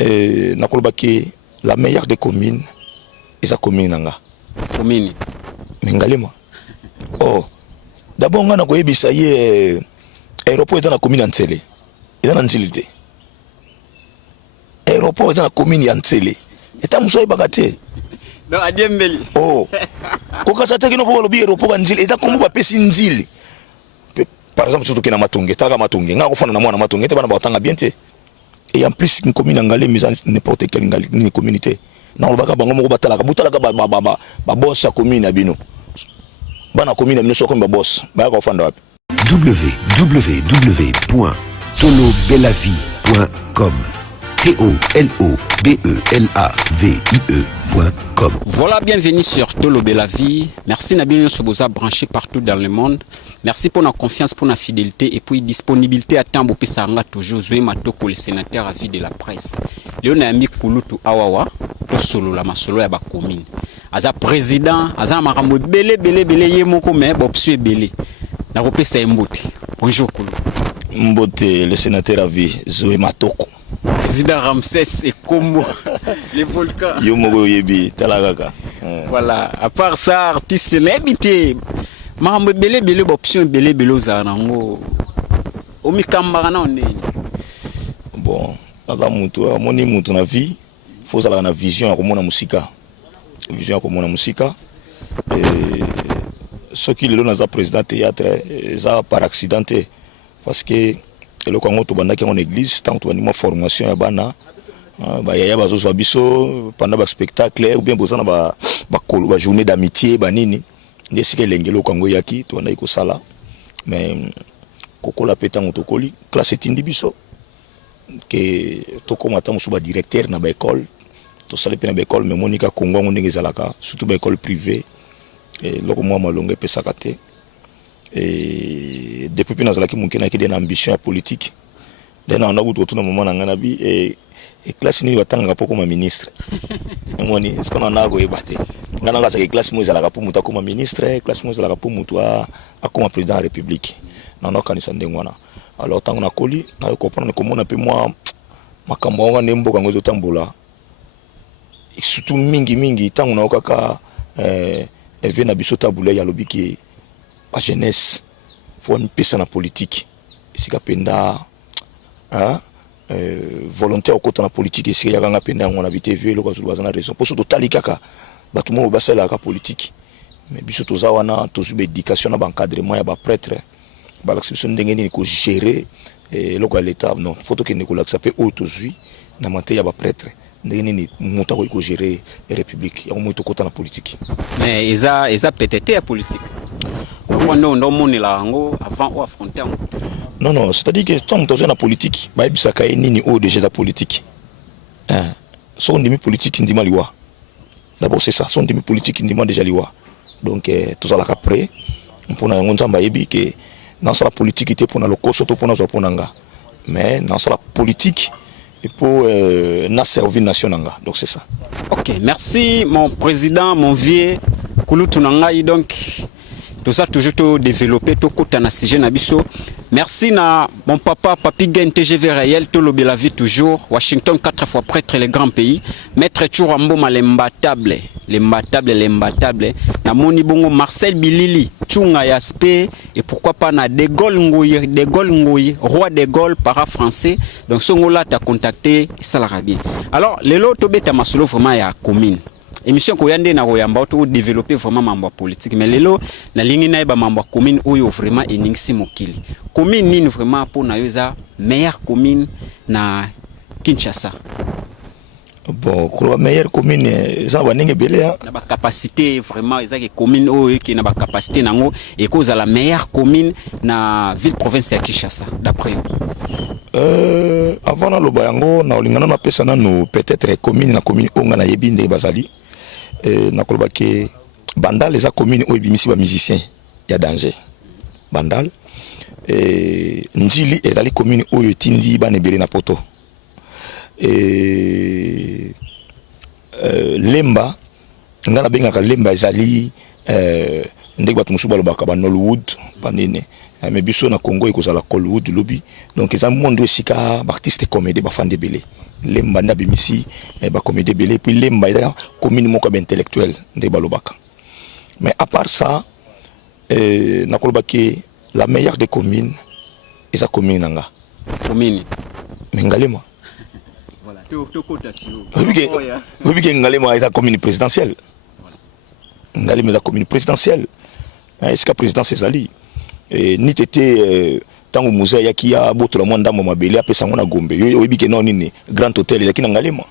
nakolobaki la meilleure des communes eza commune nanga commune Mengalema. Oh, d'abord nga nakoyebisa ye aéroport eza na commune ya Ntsele eza na Nzili te. Aéroport eza na commune ya Ntsele eta muso yebaka te. Non, Adiembeli. Oh, kokasa te kino po balobi aéroport ya Nzili eta kombo bapesi Nzili. Par exemple surtout kina Matonge taka Matonge nga kofana na mwana Matonge te bana batanga bien te. Et en plus une commune angale mise n'importe quelle une communauté na olobaka bango moko batalaka ba boss ya commune ya bino bana commune ya bino soko ba boss ba ka ofanda wapi www.tolobelavie.com TOLOBELAVIE.com. Voilà, bienvenue sur Tolo Belavie. Merci Nabil Soboza branché partout dans le monde. Merci pour la confiance, pour la fidélité et pour la disponibilité à temps pour Pessanga toujours. Zoé Matoko, le sénateur à vie de la presse. Léon Ami Kouloutou Awawa, to solo la masolo ya ba commune. Aza président, aza marambo belé yemoko mais bopsu belé. Na kopesa mbote. Bonjour Koulou. Mbote, le sénateur à vie Zoé Matoko. Président Ramsès et Kombo, les volcans. Yomogo yebi, talagaka. Voilà, à part ça, artiste l'habité. Mahambo belé option belé ozarango. Omi kambara on est. Bon, ala mutu, moni mutu na vie, faut ça la vision comme na musika. Vision comme na musika. Ce qui le na président théâtre, ça par accidenté parce que le Congo to banda ki en église tant to anima formation ya bana ba yaya bazo biso pendant ba spectacle ou bien bozana ba journée d'amitié banini ndesika lengelo Congo yaki to na iko sala mais kokola petango to koli classe tindi biso que to komata musu ba directeur na ba école to sala pe na ba école mais monika Congo ndenge zalaka surtout ba école privée et loko moi malonga pesaka te. Et depuis que nous avons une ambition politique, nous avons tout le moment et classe ni batanga pour comme ministre. Moni, est-ce qu'on en a goébaté? Nous avons la classe moi za pour muta comme ministre, classe moi za pour muta comme président de la République. Nous avons kanisa ndengwana. Alors tant qu'on a coli, nous comprendre comment on a pu moi makambo nga nembo kango zo tambola. Et surtout mingi tant on a kaka élevé na biso tabula ya lobiki. La jeunesse, il faut une personne en politique. Si penda volontaire au côté de la politique, et si il y a un penda, on a vite vu le cas où on a raison. Pour ce total, il y a tout le monde qui la politique. Mais bien sûr, tout ça, on a toujours l'éducation, l'encadrement, il y a des prêtres, l'acceptation de gérer l'État. Non, il faut que nous l'acceptions aujourd'hui. Il y a des prêtres. Ni monta ko gérer la République. Il y a un côté de la politique. Mais ils a peut-être la politique. Avant ou affronter. Non, c'est-à-dire que tant que la politique, bah ça caille ni au déjà la politique. Son demi politique ndima liwa. D'abord c'est ça, son demi politique ndima déjà liwa. Donc tout ça là après, on na ngonza mbayebi que dans la politique était pour na lokoso to pour na zaponanga. Mais dans la politique et pour na servir nation nanga. Donc c'est ça. OK, merci mon président, mon vieux Kouloutou Nangai donc tout ça toujours tout développé tout côté na sujet na biso. Merci na mon papa Papi Gen TGV réel Tolo Belavie toujours Washington 4 fois prêtre les grands pays maître Churambo l'imbattable na moni bongo Marcel Bilili Chunga Yaspé et pourquoi pas na De Gaulle Ngoyi roi de Gaulle para français donc songo là t'as contacté ça l'arabie. Alors les lots tobeta masolo vraiment ya commune émission ko yande na koyamba to développer vraiment mambo politique mais lelo na lingi na ba mambo commune oyo vraiment eningsi mokili commune nini vraiment pour na yoza meilleure commune na Kinshasa. Bon pour la meilleure commune ça va ninge belé na ba capacité vraiment ezaki commune oyo qui na ba capacité nango et cause la meilleure commune na ville province ya Kinshasa d'après avant na lobayango na olingana na pesa nanu peut-être commune na commune onga na yebinde bazali na kolobake Bandal les a commune o ebimisi ba musicien ya danger Bandal Ndili ezali commune oyo tindi ba nebele na poto Lemba ngana benga ka Lemba ezali ndenge bato mosusu balobaka ba Nollywood panene mais biso na Congo ekozala Hollywood lobby donc eza monde esika ba artiste comédie ba fande belé lemba na bimisi ba comédie belé puis lemba eza commune moko ba intellectuel ndenge balobaka mais à part ça na kolobaki la meilleure des communes eza commune nanga commune mais Ngalema voilà to cotation oui que Ngalema eza commune présidentielle Ngalema eza commune présidentielle est-ce que président Césali ni tete tango musée yaki ya botola mwanda mo mabele apesa ngona Gombe yo yebike non nini grand hôtel ezaki na Ngalema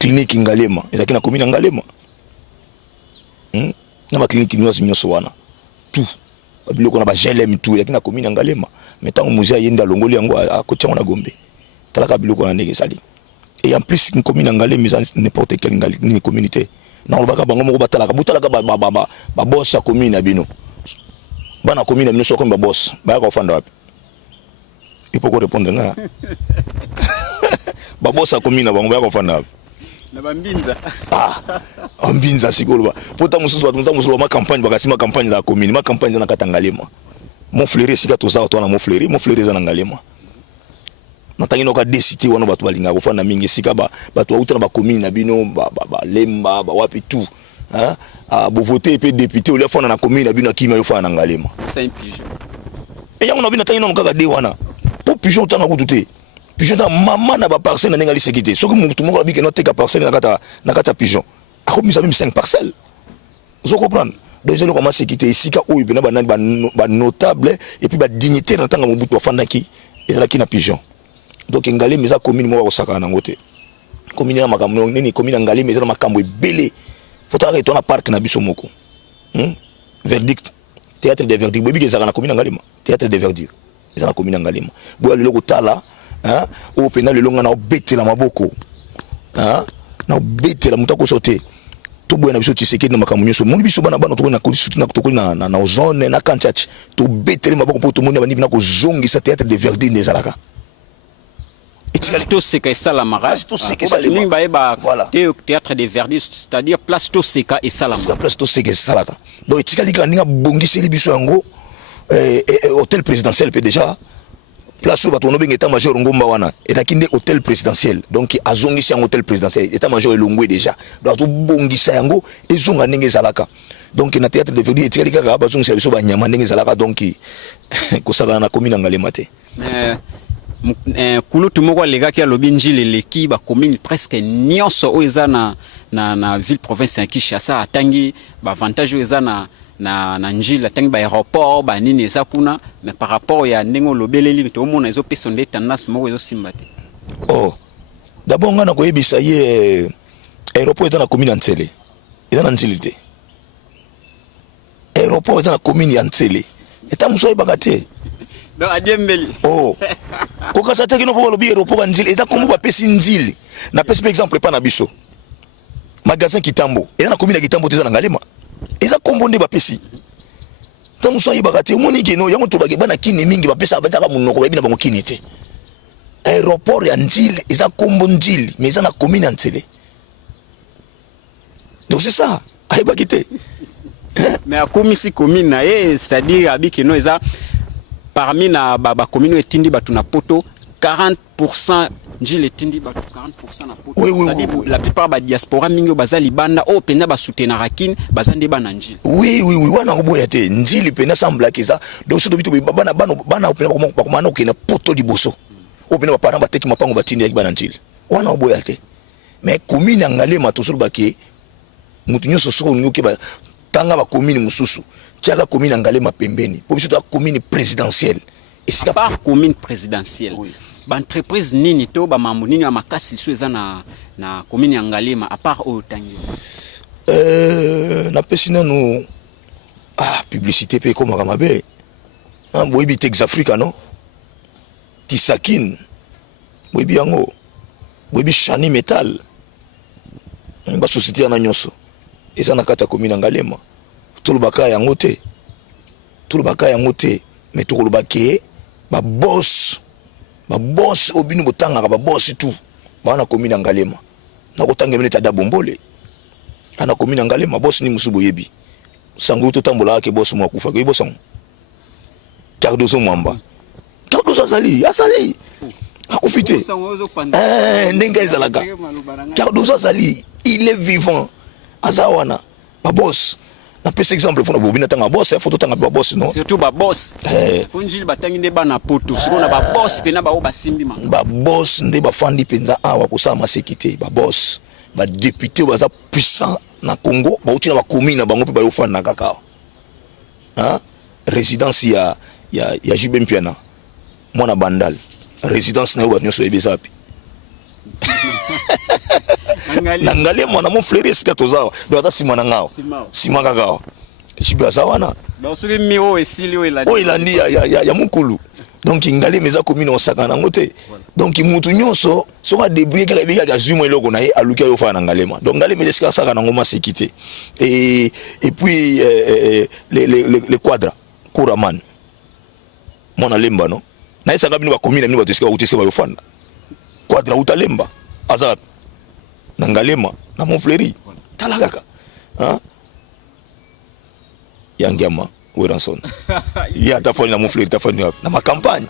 clinique Ngalema ezaki na commune Ngalema na ba clinique nyonso wana tout biloko na ba GLM tout ezaki na commune Ngalema mais tango musée yenda longoli yango akotia ngona Gombe talaka biloko na ndenge sali et en plus une commune Ngalema n'importe quelle communauté na lobaka bango moko batalaka butalaka ba boss ya commune na bino bana commune na bino soko ba boss ba ka fanda wapi il faut répondre nga ba boss ya commune na bango ba ka fanda wapi na bambinza ambinza sikolo ba pota mususu ba mususu ma campagne ba kasima campagne za commune ma campagne na Katangalema mon fleury sika to za to na mon fleury za na Ngalema natangi noka décité wana bato balinga ko fanda mingi sika bato auta na ba commune na bino ba lemba ba wapi tout hein bo voter pe député ou le fanda na commune na bino kima yo fanda na Ngalema c'est un pigeon et yango na bino tangi noka ka de wana po pigeon tanga ko douter pigeon ta maman na ba parcelle na ngali sécurité soki mutu moko abi ke no teka parcelle na kata pigeon akomisa même 5 parcelles vous comprenez donc je commence sécurité sika oyo bina ba notable et puis ba dignitaire na tanga mobutu fanda ki ezalaki na pigeon donc Ngalema eza commune mo osaka na ngote commune na makambo nini commune Ngalema eza na makambo ebele fotaka etona parc na biso moko verdict théâtre de verdict bobi ezaka na commune Ngalema théâtre de verdict eza na commune Ngalema bo lelo kotala o pena lelo ngana obetela maboko na obetela mutako sote to boya na biso Tshisekedi na makambo nyonso moni biso bana to na kolisutu na tokoli na zone na kanchachi to betela maboko po to moni bani bina ko zongisa théâtre de verdict nezalaka to seka esalamaka théâtre de verdict c'est-à-dire place to seka esalamaka place to seka esalaka donc etikali kaka ndinga bongiseli biso yango hôtel présidentiel pe déjà place où bato benga état major ngomba wana etaki nde hôtel présidentiel donc azongisi yango hôtel présidentiel état major elongwe déjà donc to bongisa yango ezonga ndenge ezalaka donc na théâtre de verdict etikali kaka bazongisa biso banyama ndenge ezalaka donc kosala na commune Ngalema te kulutu moko alekaki alobi njili eleki bacommune presque nyonso oyo eza na ville province ya Kinshasa atangi baavantage oyo eza na njili atangi baaéroport banini eza kuna mais par rapport ya ndenge olobeleli toomona ezopesa nde tendance moko ezosimba te d'abord nga na koyebisa ye aéroport eza na commune ya Ntsele eza na njili te aéroport eza na commune ya Ntsele eta mosu oyebaka te donc adiembeli kokasa te kino po lobi aéroport nzili eta kombo ba pesi nzili na pesi par exemple pa na biso magasin Kitambo eza na commune ya Kitambo teza na Ngalema eza kombo nde ba pesi tangu so yibaka te moni keno yango to bana kini mingi ba pesa bataka munoko ba bina bango kini te aéroport ya nzili eza kombo nzili mais eza na commune ya Ntsele donc c'est ça ayibaki te mais akomisi commune na ye c'est-à-dire abikeno eza parmi na ba commune etindi batu na poto 40% njile etindi batu 40% na poto c'est-à-dire la plupart ba diaspora mingi bazali banda o penda ba soutenir rakine bazande bana njile oui wana oboya te njile penda sembla kiza donc so bitu bana opena ko komana okena poto liboso o pena ba parents ba teki mapango batindi ya bana njile wana oboya te mais commune ya Ngalema to solo baki mutu nyonso soko nyoki ba tanga ba commune mususu tiaka commune Ngalema pembeni pour biso to commune présidentielle et c'est par commune présidentielle ba entreprise nini to ba mambo nini ya makasi so eza na commune Ngalema à part otangi na pesina no publicité pe comme mabe boyebi Tex Africa non Tisakin boyebi yango boyebi Shani Metal ba société na nyonso eza na kata commune Ngalema tulubaka yango te mais tulubaka ba boss obinu botanga ba boss tout bana commune Ngalema na kotanga minute da bombole ana commune Ngalema boss ni musubo yebi sango to tambola ke boss mo kufa ko boss on Cardozo Mwamba Cardozo asali akufite ndenge ezalaka Cardozo asali il est vivant azawana ba boss na pese exemple fona bobina tanga boss photo tanga ba boss non surtout ba boss punjil batangi nde bana poto sikona ba boss pena ba obasimbi ma ba boss nde ba fandi penza awa kusala masekité ba boss ba député baza puissant na Congo ba uti na ba commune bango pe ba ofanda kaka hein résidence ya Jibem Piana mwana bandal résidence na yo ba nyoso ebezapi Ngalema na mon frère esika tozawa do ata sima na ngao sima kaka shibaza wana donc soki miro esili o ilandi ya mukulu donc Ngalema eza commune osaka na ngote donc mutu nyonso soka débrouiller kala bika ka zumo eloko na ye aluki yo fa na Ngalema donc Ngalema esika saka na ngoma sécurité et puis les quadra Kouraman mona lemba non na esanga bino ba commune bino ba tosika utesika ba yofanda quadra utalemba azap na Ngalema na Montfleury talaka hein yangiama weranson ya tafoni na Montfleury tafoni na ma campagne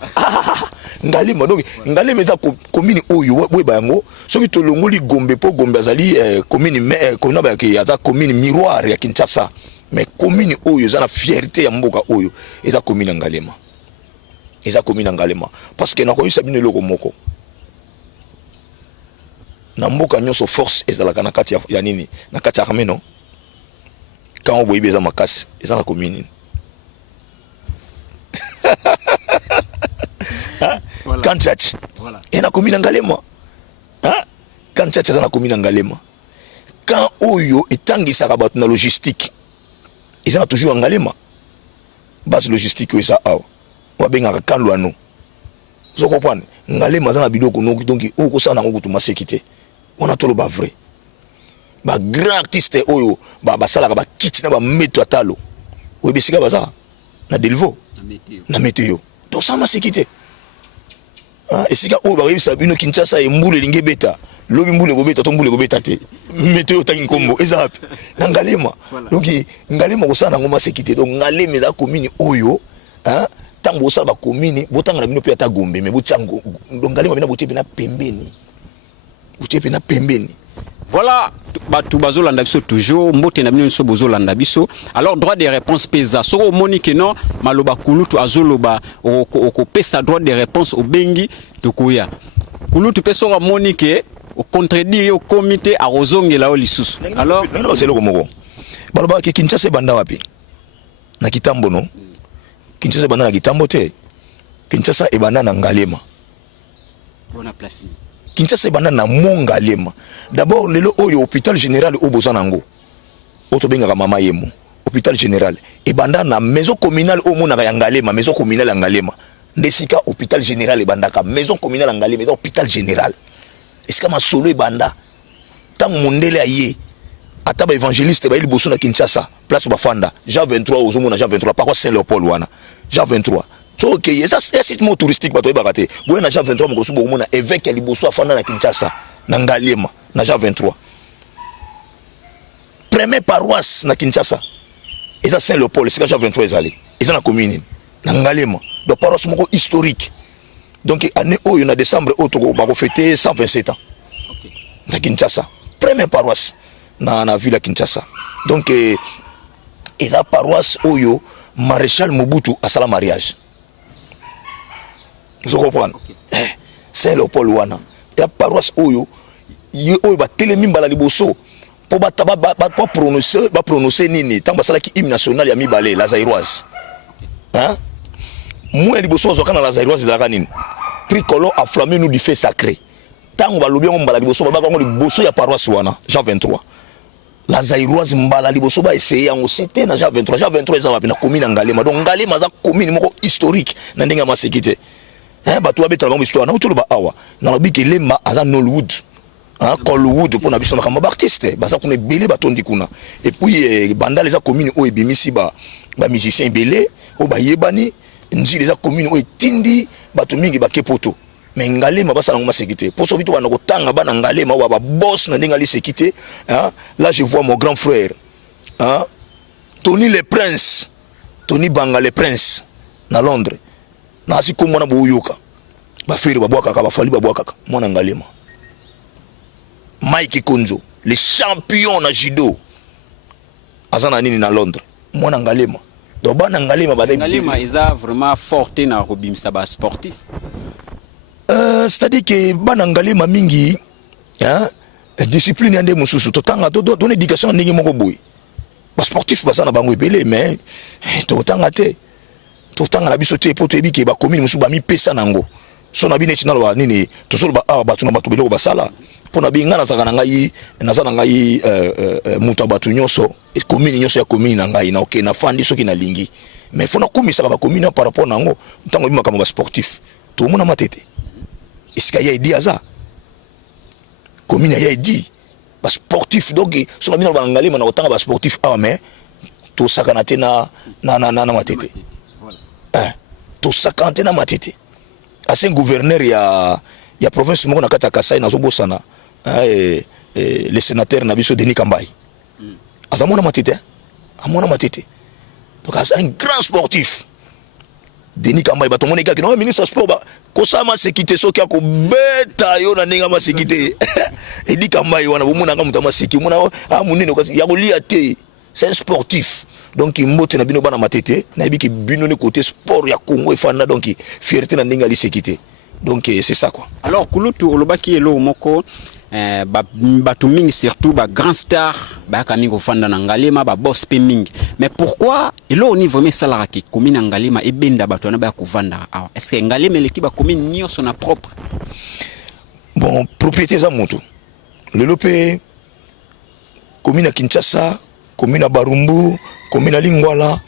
Ngalema donc Ngalema eza commune oyo boye bango soki tolongoli Gombe po Gombe azali commune commune ba ki ata commune miroir ya Kinshasa mais commune oyo eza na fierté ya mboka oyo eza commune Ngalema eza commune Ngalema parce que na ko yisa bino loko moko na mboka nyonso force ezalaka na kati ya nini na kati ya armée non quand on boye beza makasi eza na commune voilà. Kanchach voilà et na commune Ngalema hein Kanchach eza na commune Ngalema quand oyo etangisaka bato na logistique eza na toujours Ngalema base logistique oyo eza awa wabengaka kalwano zo comprendre Ngalema eza na biloko donc oyo kosala nango kutu masekité on a tout le bas vrai ba grand artiste oyo ba salaka ba kiti na ba meto atalo oyo bisika baza na Delvaux na météo donc ça ma sécurité ah esika oyo ba rebisa bino Kinshasa e mbule linge beta lobi mbule go beta to mbule go beta te météo tangi kombo eza na Ngalema donc Ngalema ko sana ngoma sécurité donc Ngalema eza commune oyo hein tango osala ba commune botanga na bino pe ata Gombe mais botyango donc Ngalema bina botie na pembeni na pembeni. Voilà, batu bazolanda biso toujours mbote na bino so bozolanda biso. Alors droit de réponse pesa. Soko monique non maloba kulutu azoloba o pesa droit de réponse au bengi to koya. Kulutu peso ka monique au contredire au comité a rozongela o lisusu. Alors c'est le komoko. Baloba ki Kinshasa banda wapi? Na Kitambo non? Kinshasa banda na Kitambo te. Kinshasa e banda na Ngalema. Bona place. Kinshasa banda na Ngalema. D'abord lelo oyo hôpital général o bozanango. Oto benga mama yemo. Hôpital général e banda na maison communale o mona ya Ngalema, maison communale Ngalema. Ndesika hôpital général e banda ka maison communale Ngalema, hôpital général. Esika ma solo e banda. Tant mondele aye. Ataba évangéliste ba ili boso na Kinshasa, place bafanda. Jean 23 ozomona Jean 23 paroisse Saint-Léopold wana. Jean 23. So ok, ça c'est un site touristique bato ebakate. Boye na Jean 23 mokosu bo mona évêque ya liboso afanda na Kinshasa, na Ngalema, na Jean 23. Première paroisse na Kinshasa. Eza Saint-Léopold, c'est Jean 23 ezali. Eza na commune na Ngalema. Donc paroisse moko historique. Donc année oyo na décembre otoko ba ko fêter 127 ans. OK. Na Kinshasa. Première paroisse na ville à Kinshasa. Donc eza paroisse oyo maréchal Mobutu a sala mariage. Vous comprenez? Okay. Saint-Léopold wana. Ya paroisse oyo oyo ba telemi mbala liboso po ba prononcer nini tant basala ki hymne national ya mibale la Zairoise. Hein? Moi liboso zokana la Zairoise za kanini. Tricolore a flammé nous du feu sacré. Tant ba lobi mbala liboso ba ngo liboso ya paroisse wana Jean 23. La Zairoise mbala liboso ba essayer en c'était na Jean 23. Jean 23 za na commune Ngalema. Donc Ngalema za commune moko historique na ndinga ma sécurité. Hein ba to ba betala histoire na utulu ba awa. Na lobi ke lemba aza Nollywood. Hein Colwood pour na biso na kamba artiste. Ba za kuna belé ba tondi kuna. Et puis banda les a commune o ebimisi ba musicien belé o ba yebani nji les a commune o tindi ba to mingi ba kepoto. mais ngalema basa na ngoma sécurité pour sauver tout bana kotanga bana ngalema wa ba boss na ndinga li sécurité hein. Là je vois mon grand frère hein Tony le Prince, Tony Banga le Prince na Londres na si ko mona boyoka ba feri ba boaka ka ba fali ba boaka mona ngalema Mike Konzo le champion na judo azana nini na Londres mona ngalema donc bana ngalema ba ngalema eza vraiment forte na robimisa ba sportif. C'est-à-dire que bana ngalema mingi hein discipline yande mususu totanga to donner éducation ndenge moko boy ba sportif basa na bango ebele mais totanga te totanga na biso te poto ebike ba commune mususu ba mi pesa nango so na bine chinalo wa nini to solo ba batu na batu beloko basala pona binga na saka na ngai muta batu nyonso commune nyonso ya commune na ngai na okay na fandi soki na lingi mais fona komisa ba commune par rapport nango ntango bima kama ba sportif to mona matete isika ya idi aza commune ya idi ba sportif donc so na bino ba ngalema na otanga ba sportif mais to saka na te na matete to saka na matete ancien gouverneur ya province moko na kata Kasai na zobosana le sénateur na biso Denis Kambai azamona matete amona matete donc c'est un grand sportif Denis Kambai bato mona kaka no ministre sport ba kosama sécurité soki ko beta yo na ninga ma sécurité Denis Kambai wana bomona nga mutama sécurité mona munene ko ya kolia te c'est un sportif donc mbote na bino bana matete na yebiki bino ne côté sport ya Congo efana donc fierté na ninga li sécurité donc c'est ça quoi. Alors kulutu olobaki elo moko batu mingi surtout ba grand star ba kamingo fanda na ngalema ba boss pe mingi mais pourquoi elo au niveau mais salara ki commune ngalema ebenda batu na ba kovanda est-ce que ngalema l'équipe ba commune nyonso na propre bon propriété za moto le lopé commune à Kinshasa commune à Barumbu commune à Lingwala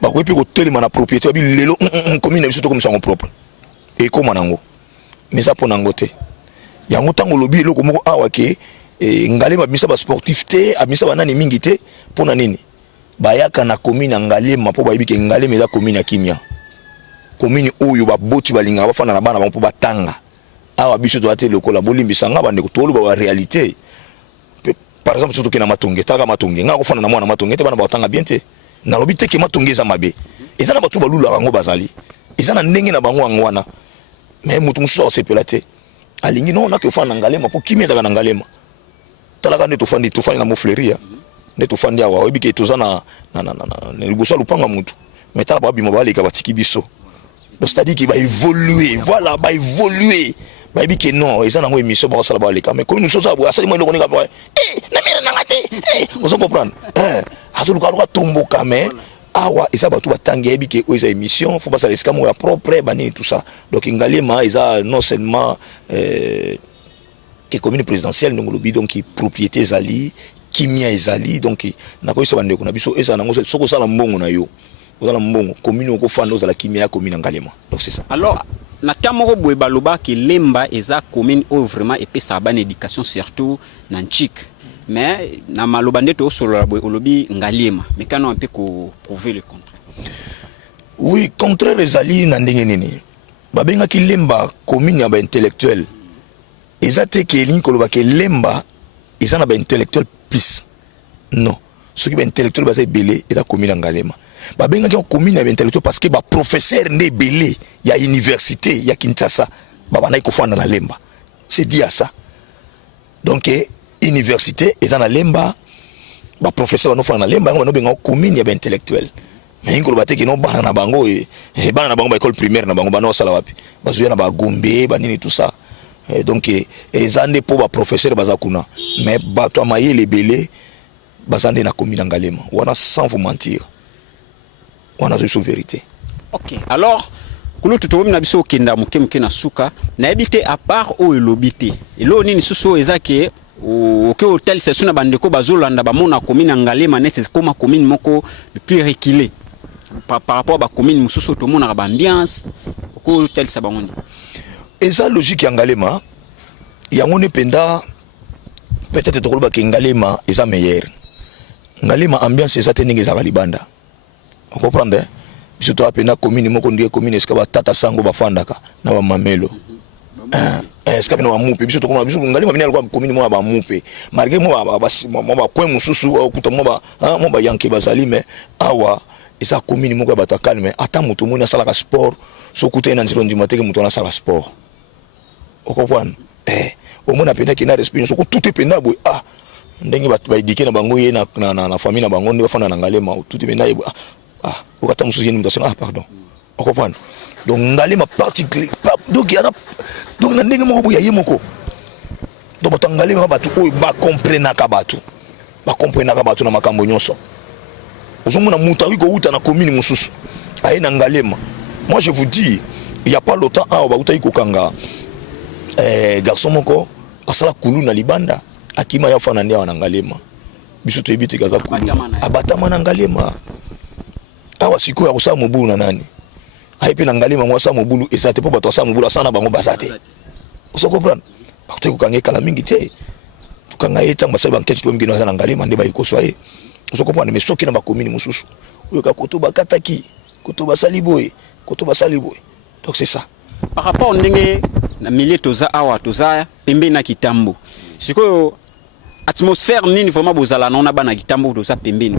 ba ko epi ko telema na propriété bi lelo commune biso to comme ça en propre et comme nango mais ça pour nango te yango tango lobi eloko moko awa ke ngalema bimisa ba sportif te abimisa banani mingi te pona nini bayaka na commune ngalema po bayibike ngalema eza commune ya kimia commune oyo baboti balinga bafana na bana bango po batanga awa biso to ate lokola bolimbisa nga bande ko tolo ba réalité par exemple surtout que na matonge taka matonge nga ko fana na mwana matonge te bana batanga bien te na lobi te ke matonge eza mabe eza na batu balula bango bazali eza na ndenge na bango angwana mais mutu mususu sepela te alingi non na ke fana ngalema po kimia daga ngalema talaka ne to fandi na mofleria ne to fandi awa obike toza na liboso lupanga mutu mais tala ba bima baleka batiki biso donc c'est-à-dire qu'il va évoluer voilà va évoluer ba bike non eza nango émission ba sala ba leka mais comme nous sommes à sala mo lokonika ba na mera nangate vous comprendre azuluka luka tomboka mais awa eza batu batangi ebike o eza émission faut pas ça risque mo ya propre bani tout ça donc ngalema eza non seulement que commune présidentielle ngolobi donc qui propriété zali kimia ezali donc na ko so bande ko na biso eza nango soko sala mbongo na yo ozala mbongo commune ko fanda ozala kimia commune ngalema donc c'est ça. Alors na tamoko boye baloba ke lemba eza commune o vraiment epesa ban éducation surtout na nchik mais na maloba ndeto solo boye olobi ngalema mais quand on peut prouver le contraire. Oui, contraire ezali na ndenge nini babenga ki lemba commune ya ba intellectuel ezate ke linko loba ke lemba ezana ba intellectuel plus non ce qui ba intellectuel ba belé et la commune ngalema babenga ki commune ya ba intellectuel parce que ba professeur ne belé ya université ya Kinshasa baba na ikofanda na lemba c'est dit à ça donc université et dans la lemba ba professeur no fana na lemba no benga commune ya ba intellectuel mais ngolo bateki no bana na bango bana na bango ba école primaire na bango bana osala wapi bazuya na ba gombe ba nini tout ça donc ezande po ba professeur bazakuna mais bato amayele belé bazande na commune ngalema wana sans vous mentir wana zo vérité. OK alors kulu tutomi na biso kenda muke na suka na ebite à part o elobité elo nini suso ezake OK hôtel c'est suna bandeko bazolanda ba mona commune ngalema net comme commune moko le plus reculé par rapport ba commune mususu to mona ba ambiance OK hôtel ça bangoni eza logique ya ngalema yango ne penda peut-être to koloba ke ngalema eza meilleur ngalema ambiance eza teninga eza libanda on comprendre biso to apena commune moko ndiye commune eska ba tata sango bafandaka na ba mamelo esika pena ba mupe biso to koma biso ngalema bina alikuwa commune mo ba mupe malgré mo ba coin mususu okuta mo ba yanke bazali mais awa esa commune mo ko ba ta calme ata mutu mo na sala ka sport so kuta na nzilo ndima teke mutu na sala sport okopwana au moins apena ki na respect so ko tout ependa boy ndenge ba idike na bango ye na famille na bango ndi bafana na ngalema tout ependa ye okata mususu ni mutasema pardon okopwana donc ngalema particulier donc ya donc na ndenge moko boya ye moko donc batangalema batu oyo ba comprendre ka batu na makambo nyonso ozomona mutu ko uta na commune mususu aye na ngalema. Moi je vous dis il y a pas longtemps ba uta ko kanga garçon moko asala kulu na libanda akima ya fana ndia na ngalema biso to ebite kaza kulu abatama na ngalema awa siko ya kusama mobulu na nani aipe na ngalema mwasa mobulu esate po bato asama mobulu asana bango basate oso comprendre bato ko kanga kala mingi te to kanga eta masaba nketi ko mingi na ngalema nde ba ikoswa ye oso comprendre mais soki na ba commune mususu oyo ka kotoba kataki kotoba saliboy donc c'est ça. Par rapport au ndenge na milieu toza awa toza pembe na kitambo siko atmosphère nini vraiment bozala na bana kitambo toza pembe ni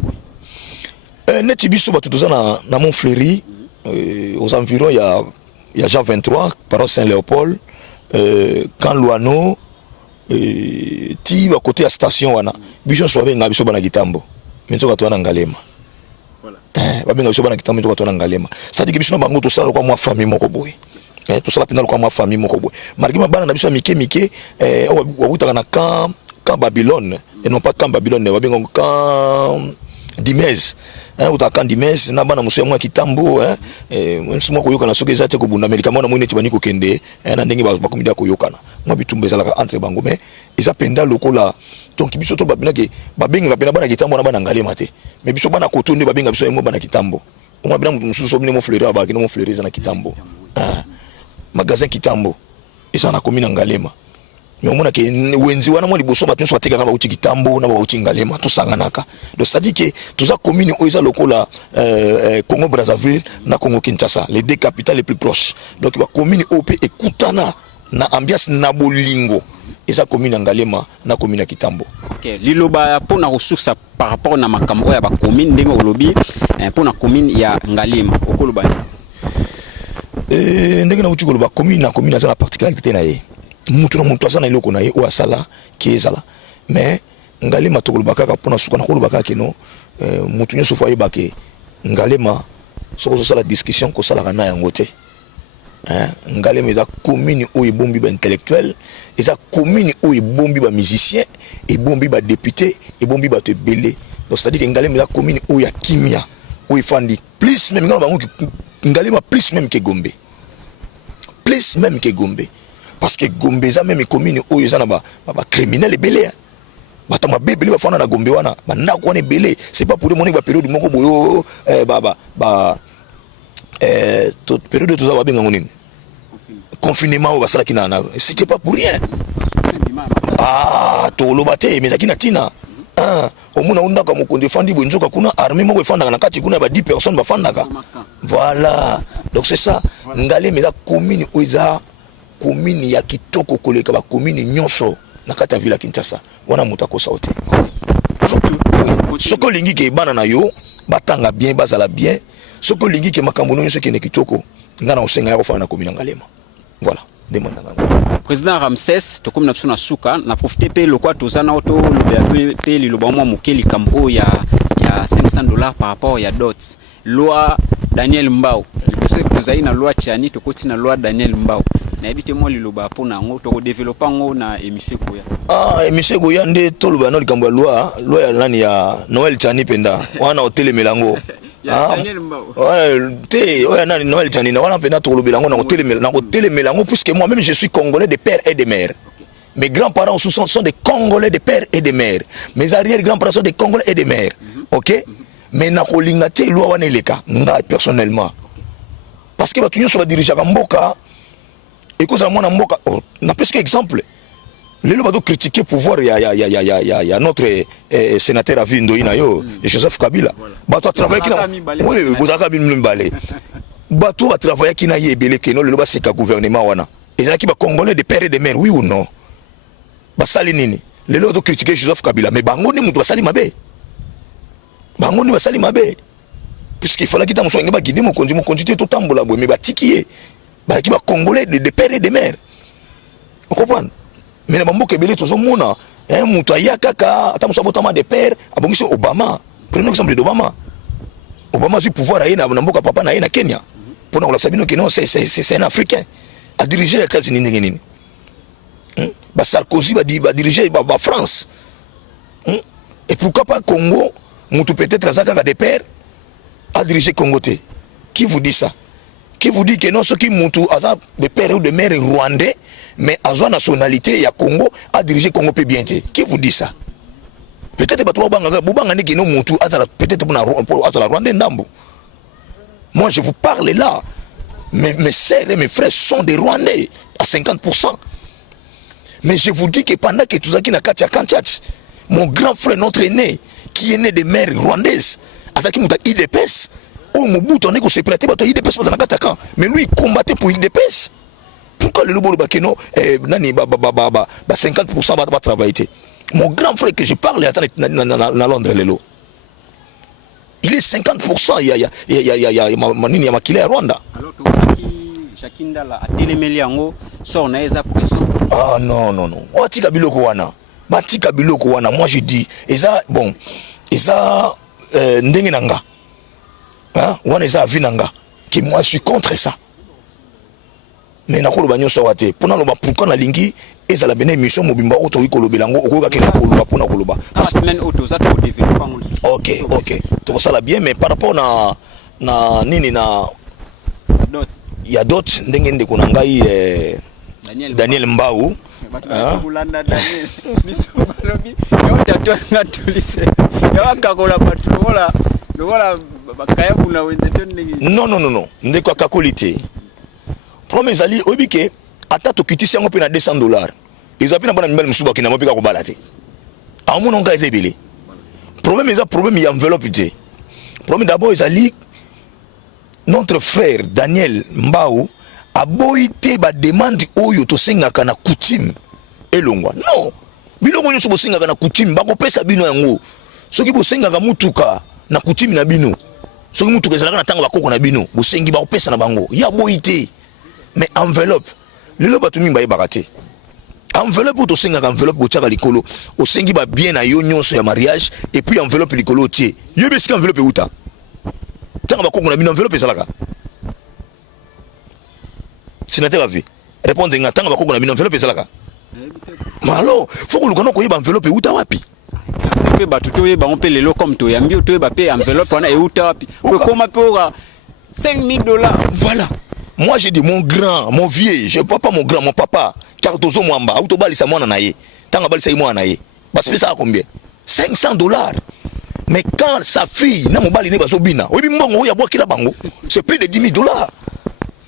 neti biso bato toza na Montfleury aux environs il y a Jean 23 par Saint-Léopold quand Luano ti ba côté à station wana biso so benga biso bana kitambo mento ka to na ngalema ba benga biso bana kitambo to ka to na ngalema ça dit que biso na bango to sala kwa moi famille moko boy tout ça la pénal comme ma famille moko boy margima bana na biso mike wa utaka na camp Babylone et non pas camp Babylone wa benga camp Dimez utaka Dimez na bana muso mwa kitambo msimo ko yoka na soke zate ko bunda Amerika mona mwine tibani ko kende na ndenge ba komida ko yokana mwa bitumbe zalaka entre bango mais eza penda lokola donc biso to babina ke babenga pena bana kitambo na bana ngalema te mais biso bana ko tonde babenga biso mo bana kitambo mwa bina mususu bine mo fleurir ba kino mo fleurir na kitambo magasin kitambo esa na commune ngalema mais on mona ke wenzi wana mo liboso bato so bateka ba uti kitambo na ba uti ngalema to sanganaka donc c'est à dire que tous ça commune oisa lokola Congo Brazzaville na Congo Kinshasa les deux capitales les plus proches donc ba commune OP ekutana na ambiance na bolingo esa commune ngalema na commune kitambo. OK liloba pona ressource par rapport na makambo ya ba commune ndenge olobi pona commune ya ngalema okoloba ndenge na uti koloba commune na commune za la particularité na ye mutu na mutu asana iloko na ye o asala kezala mais ngalema tokoloba kaka pona suka na koloba kaka keno mutu nyoso fa yebake ngalema soko sala discussion ko sala kana yango te ngalema eza commune o ebombi ba intellectuel eza commune o ebombi ba musicien ebombi ba député ebombi ba te belé donc c'est à dire que ngalema eza commune o ya kimia o ifandi plus même ngalo bango ngalema plus même que Gombe parce que Gombe za même commune o yezana ba criminel belé batama bebele ba fana na Gombe wana ba ndako wana belé c'est pas pour demander ba période moko boyo toute période tout ça va bien ngoni confinement au basala kinana c'était pas pour rien to lobate mais akina tina omuna undaka mukonde fandi bwenzoka kuna armée moko efandaka na kati kuna ba 10 personnes bafandaka voilà donc c'est ça ngale meza commune oiza commune ya kitoko koleka ba commune nyonso na kati ya ville Kinshasa wana mutako sauté soko lingi ke bana na yo batanga bien bazala bien soko lingi ke makambo nyonso ke ne kitoko ngana osenga ya kofana na commune ngalema voilà demande ngana président Ramsès to comme na biso na suka na profiter pe lokwa tozana auto pe liloba mwa mokeli kambo ya $500 par rapport ya dot loi Daniel Mbao parce que tozali na loi Tiani to koti na loi Daniel Mbao na ebite mo liloba pona ngo to développer ngo na émission Goya émission Goya nde to loba na likambo loi ya nani ya Noël Tiani penda wana hotel melango Daniel Mbao te oya nani Noël Tiani na wana penda to lobela ngo na hotel melango puisque moi même je suis congolais de père et de mère. Mes grands-parents sont des Congolais de père et de mère. Mes arrière-grands-parents sont des Congolais et de mère. OK? Mais na kolinga te loi wana eleka nga personnellement. Parce que batunyo so ba dirigeaka mboka et cause mwana mboka na presque exemple. Les lois doivent critiquer le pouvoir. Il y a notre sénateur à Vindo Inayo, Joseph Kabila. Bato a travaillé qui n'a. Oui, vous avez mis le balai. Bato a travaillé qui n'a yé belé que non le loba c'est qu'un gouvernement wana. ezalaki Congolais de père et de mère, oui ou non? Basali nini? Lelo to critiquer Joseph Kabila, mais bango ni mutu basali mabe. Bango ni basali mabe. Puisqu'il fallait qu'il t'en ba guider mon conduit tout tambola boy, mais batikié. Ba ki ba Congolais de père et de mère. Vous comprenez? Mais na bambo kebele tozo mona, mutu ayakaka, ata musabotama de père, abongi Obama. Prenons l'exemple d'Obama. Obama a eu pouvoir à Namboka papa na Kenya. Pour nous, c'est un Africain. A dirigé la classe nini. Sarkozy va diriger la France. Et pourquoi pas Congo, Moutou peut-être Zaka des pères, a dirigé Congo. Qui vous dit ça? Qui vous dit que non, ceux qui Moutou Aza de père ou de mère rwandais, mais à sa nationalité, il y a Congo, a dirigé Congo bien. Qui vous dit ça? Peut-être peut-être pour la Rwanda Ndambo. Moi je vous parle là. Mes sœurs et mes frères sont des Rwandais à 50%. Mais je vous dis que pendant que tout ça qui n'a qu'à Kantiach, mon grand frère, notre aîné, qui est né de mères rwandaises, à ça qui m'a IDPS, oh mon bout, on est qu'on s'est prêté, mais lui il combattait pour IDPS. Pourquoi le lobo bakeno 50% va travailler? Mon grand frère que je parle est à Londres, il est 50%, il y a Makile à Rwanda. Alors, Jakinda la atelemeli yango so na eza pression. Ah non. Watika biloko wana. Batika biloko wana. Moi je dis eza bon, eza ndenge nanga. Hein? Wana eza vinanga. Que moi je suis contre ça. Mais nakolo banyo sawate. Pona loba pourquoi na lingi eza la bene mission mobimba auto ikolo belango okoka kena koloba pona koloba. La semaine auto ça to développer. OK. To ça la bien mais par rapport na nini na d'autres. Il y a d'autres ndenge ndeko na ngai Daniel Mbau. Non. Ndeko akakolite. Problème ezali obike ata to kitisi yango pe na $200. Ezapi na bana mibali musuba kina mopika ko balate. Amono ngai ezebele. Problème il y a enveloppe te. Problème d'abord ezali notre frère Daniel Mbau a boité ba demande oyo to sengaka na coutume elongwa. Non. Biloko nyoso bo sengaka na coutume ba ko pesa bino yango. Soki bo sengaka mutuka na coutume na bino. Soki mutuka ezalaka na tanga bakoko na bino, bo sengi ba ko pesa na bango. Ya boité. Mais enveloppe. Lelo batumi ba yebakate. Enveloppe to sengaka enveloppe ko tchaka likolo. O sengi ba bien na yo nyonso ya mariage et puis enveloppe likolo tie. Yebe sika enveloppe uta. Tant que vous avez une enveloppe, c'est là. Si vous avez vu, répondez à tant que vous avez une enveloppe, c'est là. Mais alors, il faut que vous ayez une enveloppe où tu as pu. On peut les lots comme toi. Il y a une enveloppe où tu as pu. Comment pour $5,000? Voilà. Moi, j'ai dit mon grand, mon vieux, je ne pas mon grand, mon papa, Cardozo Mwamba, Autobali Samona Naye, Tangabali Saïmo Naye. Parce que ça a combien? $500. Mais quand sa fille n'a pas l'idée bazobina, oui mbongo ya bois qui la bango, c'est plus de $10,000.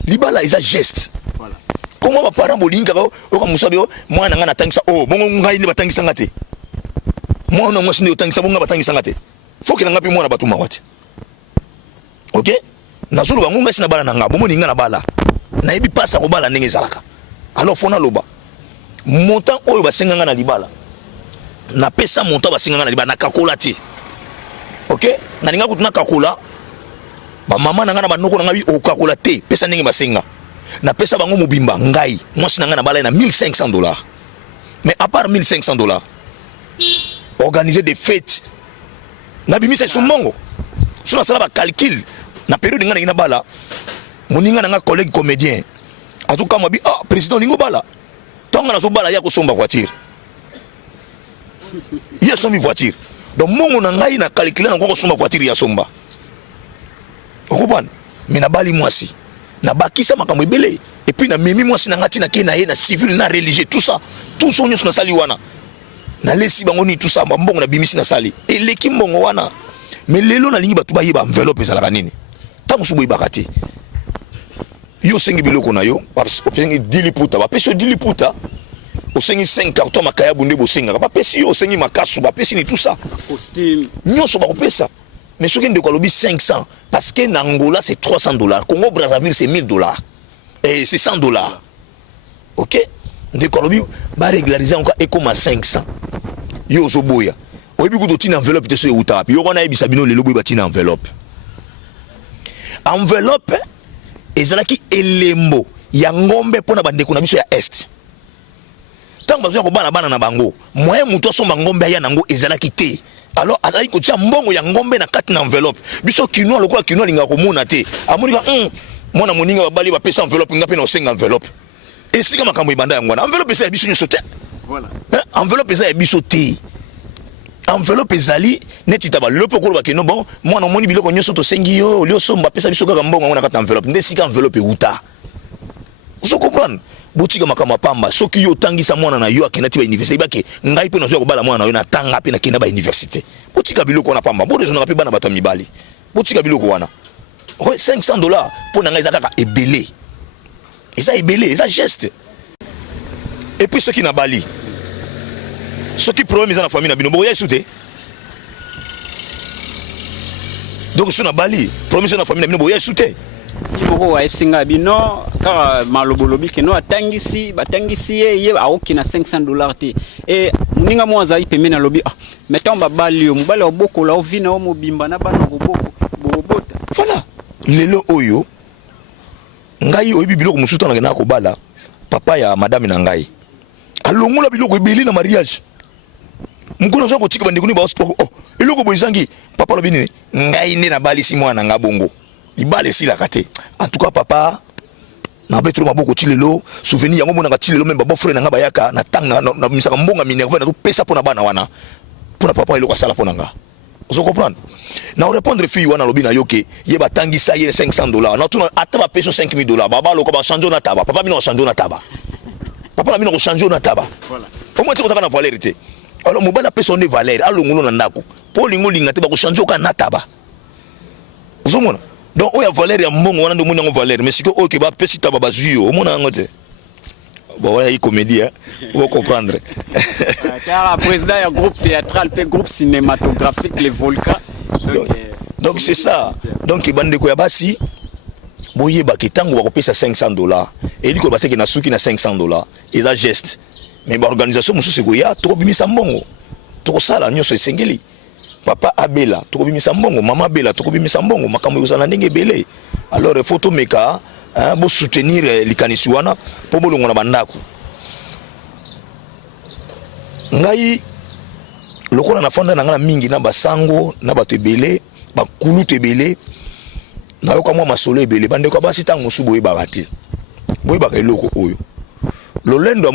Libala is a geste. Voilà. Comment ma parent bolinga ko musabe moi na ngana tangisa bongo ngai ni batangisa ngate. Moi na mwasi ni tangisa bonga batangisa ngate. Faut que ngapi moi na batuma wati. OK? Na zulu bango ngasi na bala na ngabo mo ninga na bala. Na yebi pasa ko bala ndenge zalaka. Alors fona loba. Montant oyo basenga na libala. Na pesa montant basenga na libala na kakolati. OK? Na ninga kutuna kakola. Ba mama na ngana banoko na ngabi okakola te pesa ndenge basenga. Na pesa bango mobimba ngai. Moi si na ngana bala na $1,500. Mais à part $1,500, organiser des fêtes. Na bimisa sumongo. Sona sala ba calcul. Na période ngana ina bala. Moninga na nga collègue comédien. En tout cas moi bi président lingo bala. Tonga na so bala ya ko somba voiture. Il y a son voiture. Donc mon na ngai na calculer na ko somba voiture ya somba. Vous comprenez? Mais na bali mwasi. Na bakisa makambo ebele. Et puis na memi mwasi na ngati na ke na ye na civil na religieux tout ça. Tout son nyos na sali wana. Na lesi bango ni tout ça mbongo na bimisi na sali. Et leki mbongo wana. Mais lelo na lingi batu ba yeba enveloppe ezalaka nini? Tango subo ibakati. Yo sengi biloko na yo, parce que sengi 10 liputa, ba pesi 10 liputa. O sengi 5 cartons makaya bunde bo senga. Ba pesi yo sengi makasu, ba pesi ni tout ça. Costume. Nyoso ba kopesa. Mais ce qui est de Colombie 500 parce que en Angola c'est $300, Congo Brazzaville c'est $1,000 et c'est $100. OK ndeko kolobi ba régulariser encore et comme 500 yo zo boya oyebi ko tina enveloppe te so euta puis yo kona ebisa bino lelo boy ba tina enveloppe ezalaki elembo ya ngombe pona bandeko na biso ya est tant bazo ko bana na bango moyen muto somba ngombe ya nango ezalaki te alors azali ko tia mbongo ya ngombe na kati na enveloppe biso kino lokola kino linga ko mona te amonika mona moninga babali ba pesa enveloppe ngape na osenga enveloppe esika makambo ibanda yango na enveloppe eza ya biso nyoso te voilà enveloppe eza ya biso te enveloppe ezali neti taba lopo ko bakeno bon mwana moni biloko nyoso to sengi yo lio somba pesa biso kaka mbongo na kati na enveloppe ndesika enveloppe uta vous comprenez botika makama pamba soki yo tangisa mwana na yo akenati ba université bake ngai pe na zo ko bala mwana na yo na tanga pe na kenda ba université botika biloko na pamba bodezo na pe bana bato mibali botika biloko wana $500 pour nanga ezaka ebelé eza ebelé eza geste et puis ceux qui na bali ceux qui problème dans la famille na bino boya soute donc ceux na bali problème dans la famille na bino boya soute moko wa FC Ngabino car malobolobi ke no atangisi batangisi ye aoki na $500 te et ninga mo azali pembe na lobi mettons babali yo mobali oboko la ovina o mobimba na bana koboko bobota voilà lelo oyo ngai oyibi biloko musuta na ko bala papa ya madame na ngai alongola biloko ebeli na mariage mukuna zo ko tika bandikuni ba eloko boizangi papa lobini ngai ne na bali si mwana nga bongo libale si la kate en tout cas papa na betro maboko tilelo souvenir yango mona tilelo même ba frère nga bayaka na tanga na misaka mbonga minerve na to pesa pona bana wana pona papa eloko sala pona nga vous comprenez na répondre fille wana lobina yoke ye batangisa ye $500 na tuna ataba peso $5000 baba loko ba changer na taba papa bino changer na taba papa na bino ko changer na taba voilà au moins tu na valeur te alors mobala peso ne valeur alongulo na ndako po lingo linga te ba ko changer ka na taba vous comprenez donc oya valeur ya mbongo wana ndo mona ngo valeur mais siko oke ba pesi taba bazuyo mona ngote bon voilà il comédie hein vous comprendre car président du groupe théâtral pe groupe cinématographique les Volcans donc c'est ça donc bande ko ya basi boye ba kitango ba ko pesa $500 et liko bateke na suki na $500 et ça geste mais ba organisation mususu ko ya to bimisa mbongo to sala nyoso esengeli papa abela to bimisa mbongo mama bela to bimisa mbongo makambo yosana ndenge belé alors photo meka bo soutenir likanisi wana po bolongo na bandako ngai lokola na fanda na ngana mingi na basango na bato ebele bakulutu ebele na yoka mwa masolo ebele bandeko basi tango subo yebaka te boyebaka eloko oyo lolendo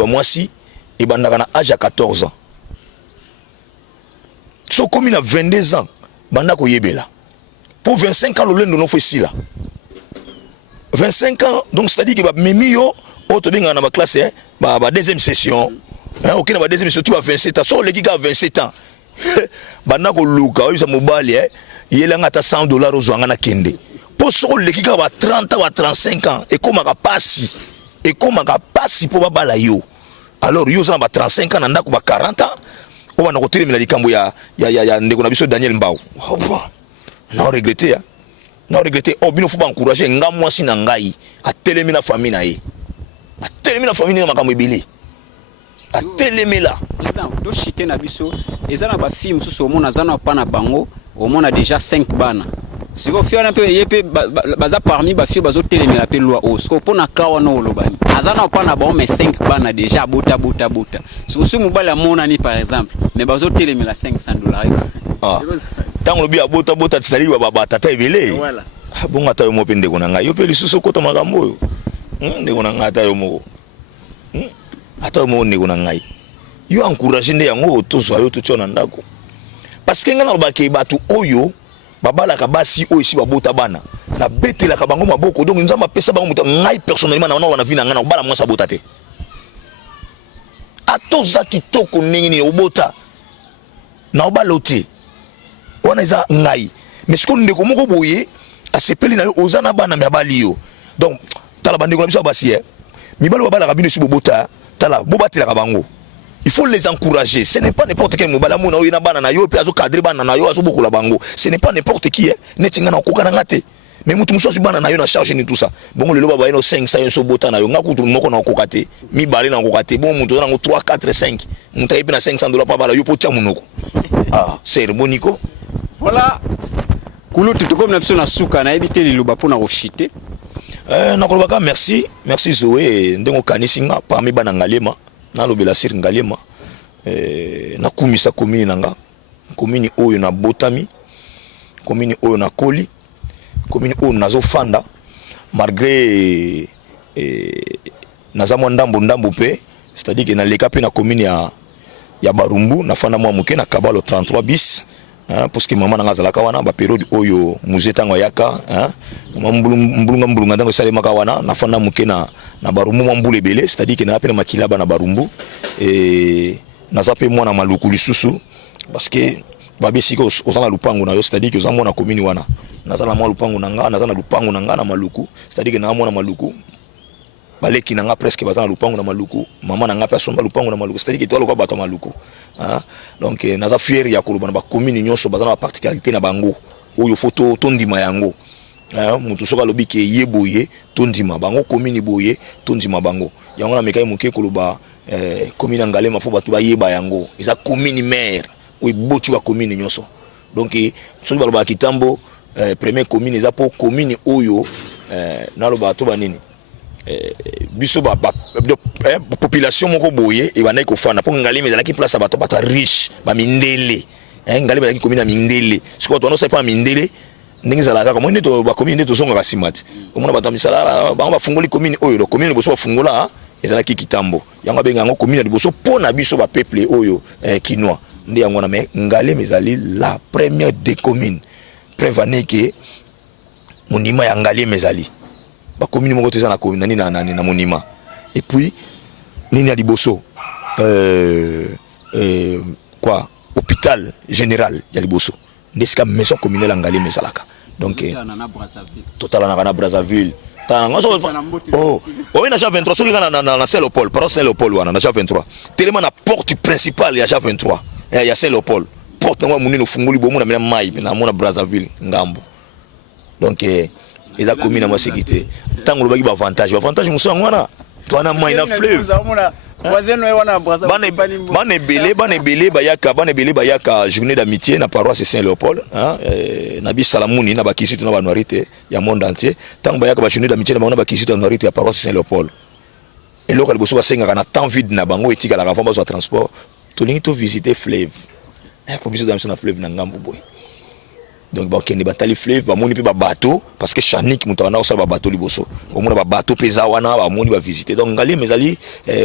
ya mwasi ebandaka na âge ya 14 ans so komi na 22 ans banda koyebela pour 25 ans lolendo no fo esila 25 ans donc c'est-à-dire que ba memi yo auto benga na ba classe ba deuxième session OK na ba deuxième session tu vas 27 ans so le kika 27 ans banda ko luka oyo sa mobali yelanga ta $100 ozwanga na kende po so le kika ba 30 ans ba 35 ans et comme ka pasi po ba bala yo alors yo za ba 35 ans na ndako ba 40 ans o bana ko telemela likambo ya ndeko na biso Daniel Mbao non regretter non regretter bino faut pas encourager nga mwasi na ngai atelemi na famille na ye atelemi na famille na makambo ebele atelemela exemple do chité na biso ezana ba film mususu omona zana pa na bango omona déjà 5 bana siko fiona pe yepe baza parmi ba fio bazo telemela pe loi o siko pona kawa no lobani azana pa na ba mais 5 bana déjà bota siko su mobala mona ni par exemple mais bazo telemela $500 tango lobi abota tsali baba tata ebele voilà bon ata yo mo pe ndeko na ngai yo pe lisusu kota makambo oyo ndeko na ngai ata yo moko ata yo mo ndeko na ngai yo encourager nde yango tozwa yo totiona ndako parce que ngana lobaki batu oyo babala ka basi oyo si babota bana na betela ka bango maboko donc nzamba pesa bango muta ngai personnellement na wana vina ngana obala mwasa bota te atoza kitoko ningini obota na obalote wana eza ngai mais ce qu'on ndeko moko boye asepeli na yo ozana bana me abali yo donc tala bandeko na biso basi mibalo babala ka bino si bobota tala bobatela ka bango il faut les encourager ce n'est pas n'importe quel mobala mona oyina bana na yo pe azo cadrer bana na yo azo bokola bango ce n'est pas n'importe qui netinga na koka na ngate mais mutu muso bana na yo na charge ni tout ça bon le loba ba no 500 yo so bota na yo ngaku tu moko na kokate mi bale na kokate bon mutu na 3 4 5 mutu ipi na $500 pa bala yo potia munoko ah c'est boniko voilà kulutu to comme na biso na suka na ebité liloba pona rochité na kolobaka merci Zoé ndengo kanisinga parmi bana ngalema na lobela sir ngalema na kumisa commune nanga commune oyo na botami commune oyo na koli commune oyo nazo fanda malgré nazamwa ndambo pe c'est-à-dire que na leka pe na commune ya Barumbu na fanda mwa muke na Kabalo 33 bis parce que maman nanga zalaka wana ba période oyo muzeta ngo yaka mbulunga ndango sale maka wana na fanda muke na Barumbu mwa mbule belé c'est-à-dire que na pe na makilaba na Barumbu naza pe mwana maluku lisusu parce que babesika ozana lupango na yo c'est-à-dire que ozamona commune wana nazana mwa lupango nanga nazana lupango nanga na maluku c'est-à-dire que na mwana maluku baleki nanga presque bazana lupango na maluku mama nanga pe asomba lupango na maluku c'est-à-dire que toi lokwa bato maluku donc naza fier ya koloba na ba commune nyonso bazana ba particularité na bango oyo photo tondima yango mutu soka lobi ke yeboye tondima bango commune boye tondima bango yango na mekai muke koloba commune ngalema fo bato ba yeba yango eza commune maire oui boti wa commune nyonso donc soki baloba kitambo première commune eza po commune oyo na loba to banini biso ba population moko boye e bana ko fana po ngalema ezalaki place bato riche ba mindele ngalema ezalaki commune ya mindele siko bato no pa mindele ndenge zalaka kama ndeto ba commune to songa kasimati omona bato misala ba fungoli commune oyo lo commune boso fungola ezalaki kitambo yango benga yango commune ya boso pona biso ba peuple oyo kinois ndi yango na me Ngalema ezali la première des communes prévané que monima ya Ngalema ezali ba commune moko teza na commune nani na monima et puis nini ya liboso quoi hôpital général ya liboso ndesika maison communale ya Ngalema ezalaka donc total na Brazzaville oh oui na 23 soki na Saint-Léopold par Saint-Léopold wana na 23 tellement na porte principale ya 23 ya Saint-Léopold porte ngwa munino funguli bomu na mai na mona Brazzaville ngambo donc eza commune na sécurité tango lobaki ba avantage muso ngwana to na mai na fleuve bana ebele bayaka journée d'amitié na paroisse Saint-Léopold na bisalamuni na bakisitu na banwarite ya monde entier tango bayaka ba journée d'amitié na bango bakisitu na banwarite ya paroisse Saint-Léopold et local boso basenga na temps vide na bango etika la avant bazo transport to lingi to visiter fleuve pour biso dans na fleuve na ngambo boy donc ba kende batali fleuve ba moni pe ba bateau parce que chanik mutawana osala ba bateau liboso o mona ba bateau peza wana ba moni ba visiter donc Ngalema ezali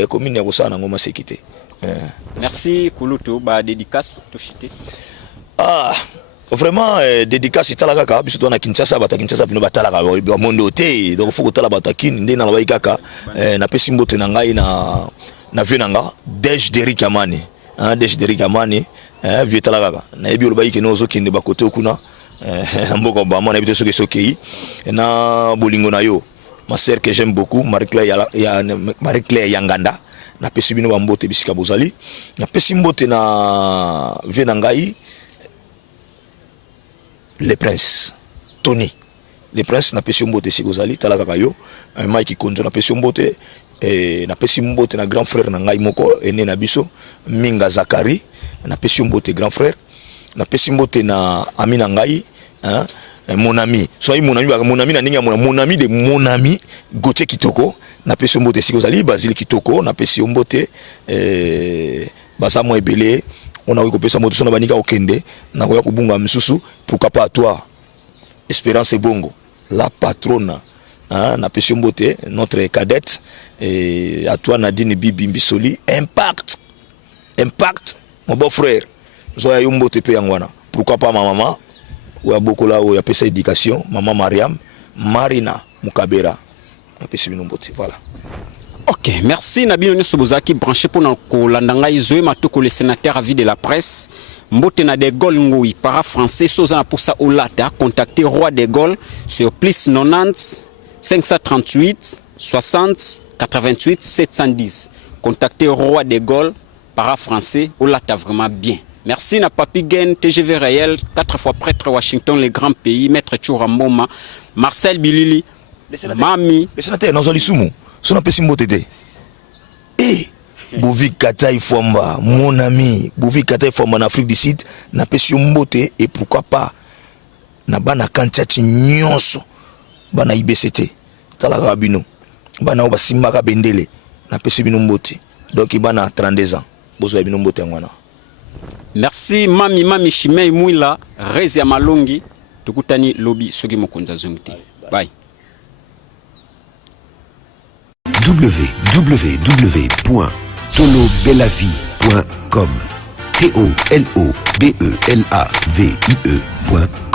commune ya kosala ngoma sécurité merci kulutu ba dédicace to chité vraiment dédicace tala kaka biso to na Kinshasa bino batala ka ba mondo te donc faut que tala batakini ndé na lobai kaka na pesi mbote na ngai na venanga Dej Derrick Amani Dej Derrick Amani vieux tala kaka na ebi lobai ke nozo kende ba kote okuna mboko ba mona bito soki na bolingo na yo ma sœur que j'aime beaucoup Marie-Claire Yanganda na pesi bino ba mbote bisika bozali na pesi mbote na venangai le prince Tony le prince na pesi mbote sikozali tala kaka yo Mike Konzo na pesi mbote na pesi mbote na grand frère na ngai moko ene na biso Minga Zakari na pesi mbote grand frère na pesi mbote na Amina ngai mon ami soyez mon ami na ninga mon ami de mon ami Gauthier Kitoko na pesi mbote sikozali Basile Kitoko na pesi mbote basamo ebele on a eu kopesa moto sona banika okende na koya kubunga misusu pourquoi pas toi Espérance Bongo la patronne na pesi mbote notre cadette et à toi Nadine Bibi Mbisoli impact mon beau frère zoya yombote pe yangwana pourquoi pas ma maman ou ya bokola ou ya pesa éducation maman Mariam Marina Mukabera na pesi mbote voilà. Ok, merci Nabino Nyosobozaki branché pour nous landangai Zoé Matoko le sénateur à vie de la presse Mbote na de Gaulle Ngoui para français Sozana pour ça Olata contacter Roi de Gaulle sur plus 90 538 60 88 710 contacter Roi de Gaulle para français Olata vraiment bien. Merci na Papi Gen, TGV Réel, 4 fois prêtre Washington, les grands pays, Maître Chouramboma, Marcel Bilili, Mami. Le sénateur, nous allons soumu. Son appel simboté. Eh, Bouvi Kataï Fomba, mon ami, Bouvi Kataï Fomba en Afrique du Sud, n'a pas su mboté et pourquoi pas, n'a pas na kantiati nyonso, bana IBCT, tala rabino, bana oba simaka bendele, n'a pas su bino mboté. Donc il bana 32 ans, bozo bino mboté ngwana. Merci Mami Chimei Mouila, Rezi Malongi, Tukutani Lobby Sogi Mokunza Zungti. Bye. www.tolobelavie.com TOLOBELAVIE.com